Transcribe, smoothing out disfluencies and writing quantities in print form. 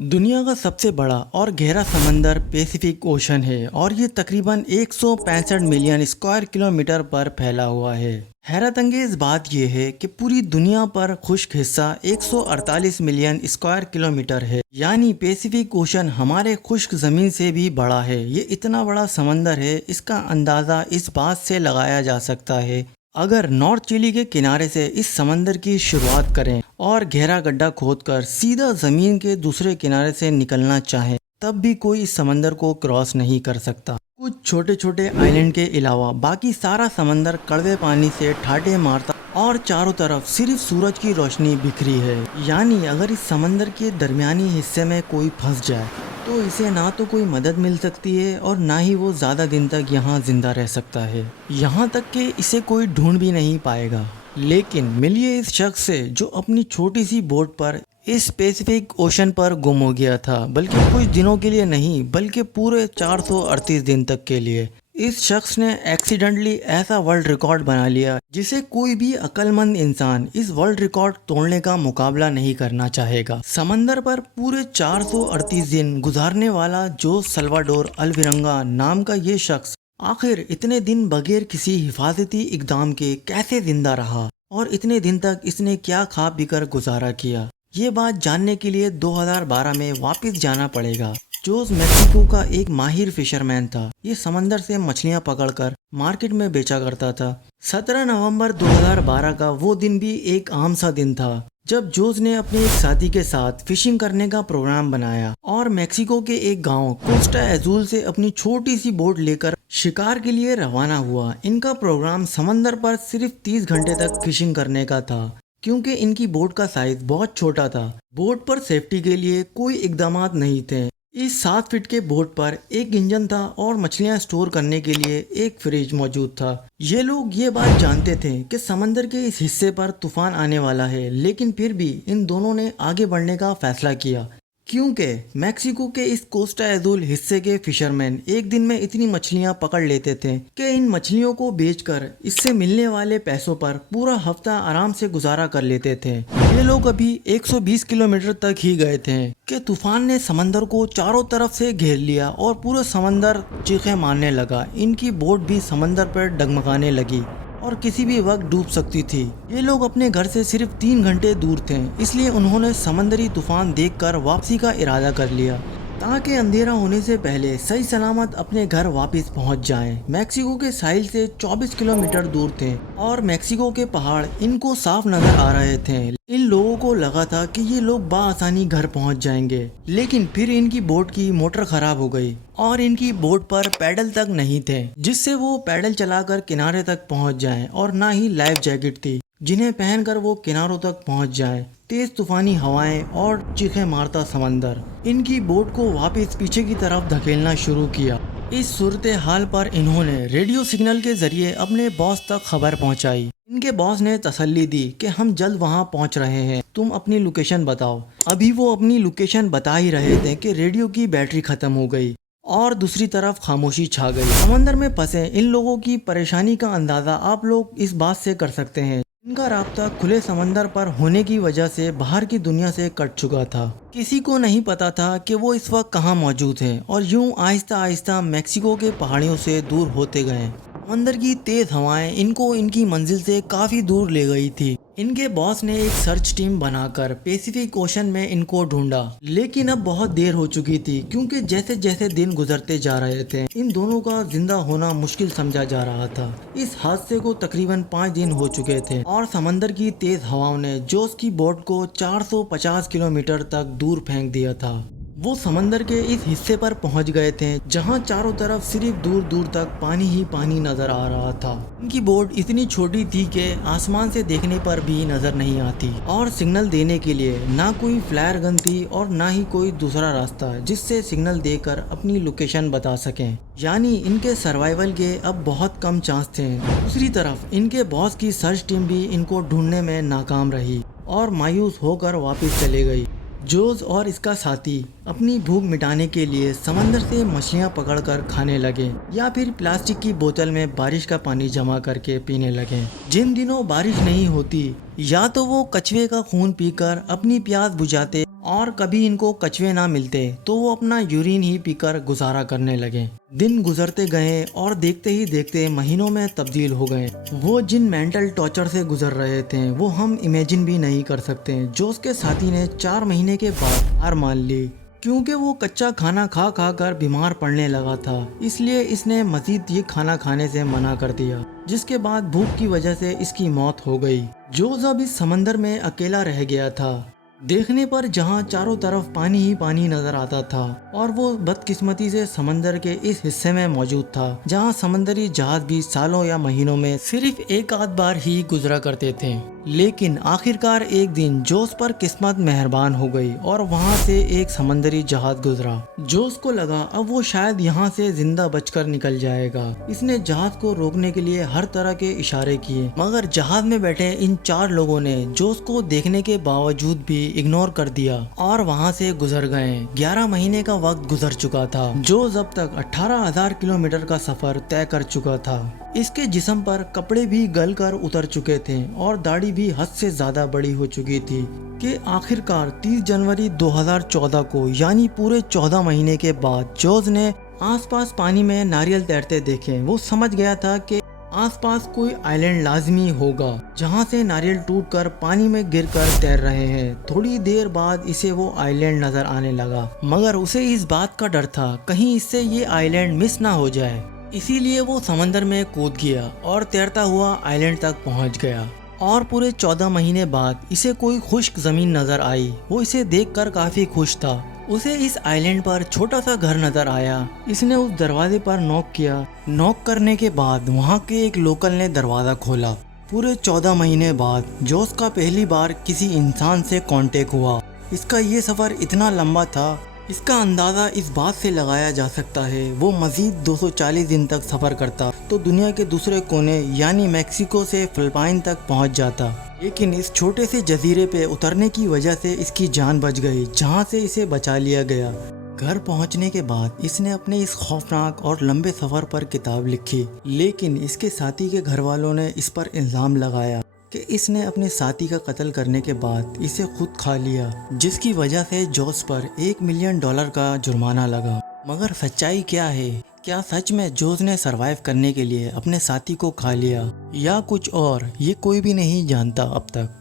दुनिया का सबसे बड़ा और गहरा समंदर पैसिफिक ओशन है और ये तकरीबन 165 मिलियन स्क्वायर किलोमीटर पर फैला हुआ है। हैरत अंगेज बात यह है कि पूरी दुनिया पर खुश्क हिस्सा 148 मिलियन स्क्वायर किलोमीटर है, यानी पैसिफिक ओशन हमारे खुश्क ज़मीन से भी बड़ा है। ये इतना बड़ा समंदर है, इसका अंदाज़ा इस बात से लगाया जा सकता है अगर नॉर्थ चिली के किनारे से इस समंदर की शुरुआत करें और गहरा गड्ढा खोदकर सीधा ज़मीन के दूसरे किनारे से निकलना चाहें, तब भी कोई इस समंदर को क्रॉस नहीं कर सकता। कुछ छोटे छोटे आइलैंड के अलावा बाकी सारा समंदर कड़वे पानी से ठाटे मारता और चारों तरफ सिर्फ सूरज की रोशनी बिखरी है। यानी अगर इस समंदर के दरमियानी हिस्से में कोई फंस जाए तो इसे ना तो कोई मदद मिल सकती है और ना ही वो ज़्यादा दिन तक यहाँ जिंदा रह सकता है। यहाँ तक कि इसे कोई ढूंढ भी नहीं पाएगा। लेकिन मिलिए इस शख्स से जो अपनी छोटी सी बोट पर इस पैसिफिक ओशन पर गुम हो गया था, बल्कि कुछ दिनों के लिए नहीं बल्कि पूरे 438 दिन तक के लिए। इस शख्स ने एक्सीडेंटली ऐसा वर्ल्ड रिकॉर्ड बना लिया जिसे कोई भी अक्लमंद इंसान इस वर्ल्ड रिकॉर्ड तोड़ने का मुकाबला नहीं करना चाहेगा। समंदर पर पूरे 438 दिन गुजारने वाला जोस सल्वाडोर अल्विरंगा नाम का ये शख्स आखिर इतने दिन बगैर किसी हिफाजती इकदाम के कैसे जिंदा रहा और इतने दिन तक इसने क्या खा पी कर गुजारा किया, ये बात जानने के लिए 2012 में वापस जाना पड़ेगा। जोस मेक्सिको का एक माहिर फिशरमैन था। ये समंदर से मछलियां पकड़कर मार्केट में बेचा करता था। 17 नवंबर 2012 का वो दिन भी एक आम सा दिन था जब जोस ने अपने एक साथी के साथ फिशिंग करने का प्रोग्राम बनाया और मेक्सिको के एक गांव कोस्टा एजुल से अपनी छोटी सी बोट लेकर शिकार के लिए रवाना हुआ। इनका प्रोग्राम समंदर पर सिर्फ 30 घंटे तक फिशिंग करने का था, क्योंकि इनकी बोट का साइज बहुत छोटा था। बोट पर सेफ्टी के लिए कोई इकदामात नहीं थे। इस 7 फीट के बोट पर एक इंजन था और मछलियां स्टोर करने के लिए एक फ्रिज मौजूद था। ये लोग ये बात जानते थे कि समंदर के इस हिस्से पर तूफान आने वाला है, लेकिन फिर भी इन दोनों ने आगे बढ़ने का फैसला किया, क्योंकि मेक्सिको के इस कोस्टा एजुल हिस्से के फिशरमैन एक दिन में इतनी मछलियां पकड़ लेते थे कि इन मछलियों को बेचकर इससे मिलने वाले पैसों पर पूरा हफ्ता आराम से गुजारा कर लेते थे। ये लोग अभी 120 किलोमीटर तक ही गए थे कि तूफान ने समंदर को चारों तरफ से घेर लिया और पूरा समंदर चीखें मारने लगा। इनकी बोट भी समंदर पर डगमगाने लगी और किसी भी वक्त डूब सकती थी। ये लोग अपने घर से सिर्फ 3 घंटे दूर थे, इसलिए उन्होंने समंदरी तूफान देखकर वापसी का इरादा कर लिया ताकि अंधेरा होने से पहले सही सलामत अपने घर वापस पहुंच जाएं। मेक्सिको के साहिल से 24 किलोमीटर दूर थे और मेक्सिको के पहाड़ इनको साफ नजर आ रहे थे। इन लोगों को लगा था कि ये लोग बाआसानी घर पहुंच जाएंगे, लेकिन फिर इनकी बोट की मोटर खराब हो गई और इनकी बोट पर पैडल तक नहीं थे जिससे वो पैडल चलाकर किनारे तक पहुंच जाएं, और ना ही लाइफ जैकेट थी जिन्हें पहनकर वो किनारों तक पहुंच जाएं। तेज तूफानी हवाएं और चीखें मारता समंदर इनकी बोट को वापस पीछे की तरफ धकेलना शुरू किया। इस सूरत हाल पर इन्होंने रेडियो सिग्नल के जरिए अपने बॉस तक खबर पहुंचाई। इनके बॉस ने तसल्ली दी कि हम जल्द वहां पहुंच रहे हैं, तुम अपनी लोकेशन बताओ। अभी वो अपनी लोकेशन बता ही रहे थे कि रेडियो की बैटरी खत्म हो गई और दूसरी तरफ खामोशी छा गई। समंदर में फंसे इन लोगों की परेशानी का अंदाजा आप लोग इस बात से कर सकते हैं, इनका राब्ता खुले समंदर पर होने की वजह से बाहर की दुनिया से कट चुका था। किसी को नहीं पता था कि वो इस वक्त कहाँ मौजूद हैं और यूं आहिस्ता आहिस्ता मेक्सिको के पहाड़ियों से दूर होते गए। समंदर की तेज हवाएं इनको इनकी मंजिल से काफी दूर ले गई थी। इनके बॉस ने एक सर्च टीम बनाकर पैसिफिक ओशन में इनको ढूंढा, लेकिन अब बहुत देर हो चुकी थी, क्योंकि जैसे जैसे दिन गुजरते जा रहे थे इन दोनों का जिंदा होना मुश्किल समझा जा रहा था। इस हादसे को तकरीबन 5 दिन हो चुके थे और समंदर की तेज हवाओं ने जोस की बोट को 450 किलोमीटर तक दूर फेंक दिया था। वो समंदर के इस हिस्से पर पहुंच गए थे जहां चारों तरफ सिर्फ दूर दूर तक पानी ही पानी नजर आ रहा था। इनकी बोट इतनी छोटी थी कि आसमान से देखने पर भी नजर नहीं आती और सिग्नल देने के लिए ना कोई फ्लायर गन थी और ना ही कोई दूसरा रास्ता जिससे सिग्नल देकर अपनी लोकेशन बता सकें। यानी इनके सर्वाइवल के अब बहुत कम चांस थे। दूसरी तरफ इनके बॉस की सर्च टीम भी इनको ढूंढने में नाकाम रही और मायूस होकर वापस चले गई। जोस और इसका साथी अपनी भूख मिटाने के लिए समंदर से मछलियां पकड़कर खाने लगे या फिर प्लास्टिक की बोतल में बारिश का पानी जमा करके पीने लगे। जिन दिनों बारिश नहीं होती या तो वो कछुए का खून पीकर अपनी प्यास बुझाते और कभी इनको कछुए ना मिलते तो वो अपना यूरिन ही पीकर गुजारा करने लगे। दिन गुजरते गए और देखते ही देखते महीनों में तब्दील हो गए। वो जिन मेंटल टॉर्चर से गुजर रहे थे वो हम इमेजिन भी नहीं कर सकते। जोस के साथी ने 4 महीने के बाद हार मान ली, क्योंकि वो कच्चा खाना खा खा कर बीमार पड़ने लगा था। इसलिए इसने मजीद ये खाना खाने से मना कर दिया, जिसके बाद भूख की वजह से इसकी मौत हो गई। जोस अब इस समंदर में अकेला रह गया था, देखने पर जहाँ चारों तरफ पानी ही पानी नजर आता था। और वो बदकिस्मती से समंदर के इस हिस्से में मौजूद था जहाँ समंदरी जहाज भी सालों या महीनों में सिर्फ एक आध बार ही गुजरा करते थे। लेकिन आखिरकार एक दिन जोस पर किस्मत मेहरबान हो गई और वहाँ से एक समंदरी जहाज गुजरा। जोस को लगा अब वो शायद यहाँ से जिंदा बचकर निकल जाएगा। इसने जहाज को रोकने के लिए हर तरह के इशारे किए, मगर जहाज में बैठे इन 4 लोगों ने जोस को देखने के बावजूद भी इग्नोर कर दिया और वहाँ से गुजर गए। 11 महीने का वक्त गुजर चुका था। जोस अब तक 18,000 किलोमीटर का सफर तय कर चुका था। इसके जिस्म पर कपड़े भी गल कर उतर चुके थे और दाढ़ी भी हद से ज्यादा बड़ी हो चुकी थी कि आखिरकार 30 जनवरी 2014 को, यानी पूरे 14 महीने के बाद, जोस ने आसपास पानी में नारियल तैरते देखे। वो समझ गया था कि आसपास कोई आइलैंड लाजमी होगा जहां से नारियल टूटकर पानी में गिरकर तैर रहे हैं। थोड़ी देर बाद इसे वो आइलैंड नजर आने लगा, मगर उसे इस बात का डर था कहीं इससे ये आइलैंड मिस ना हो जाए। इसीलिए वो समंदर में कूद गया और तैरता हुआ आइलैंड तक पहुंच गया। और पूरे 14 महीने बाद इसे कोई खुश्क जमीन नजर आई। वो इसे देखकर काफी खुश था। उसे इस आइलैंड पर छोटा सा घर नजर आया। इसने उस दरवाजे पर नॉक किया। नॉक करने के बाद वहाँ के एक लोकल ने दरवाजा खोला। पूरे 14 महीने बाद जोस का पहली बार किसी इंसान से कांटेक्ट हुआ। इसका ये सफर इतना लंबा था, इसका अंदाज़ा इस बात से लगाया जा सकता है वो मज़ीद 240 दिन तक सफ़र करता तो दुनिया के दूसरे कोने यानी मैक्सिको से फिलिपाइन तक पहुंच जाता। लेकिन इस छोटे से जजीरे पे उतरने की वजह से इसकी जान बच गई, जहां से इसे बचा लिया गया। घर पहुंचने के बाद इसने अपने इस खौफनाक और लंबे सफ़र पर किताब लिखी, लेकिन इसके साथी के घर वालों ने इस पर इल्ज़ाम लगाया कि इसने अपने साथी का कत्ल करने के बाद इसे खुद खा लिया, जिसकी वजह से जोस पर $1 मिलियन का जुर्माना लगा। मगर सच्चाई क्या है? क्या सच में जोस ने सरवाइव करने के लिए अपने साथी को खा लिया या कुछ और? ये कोई भी नहीं जानता अब तक।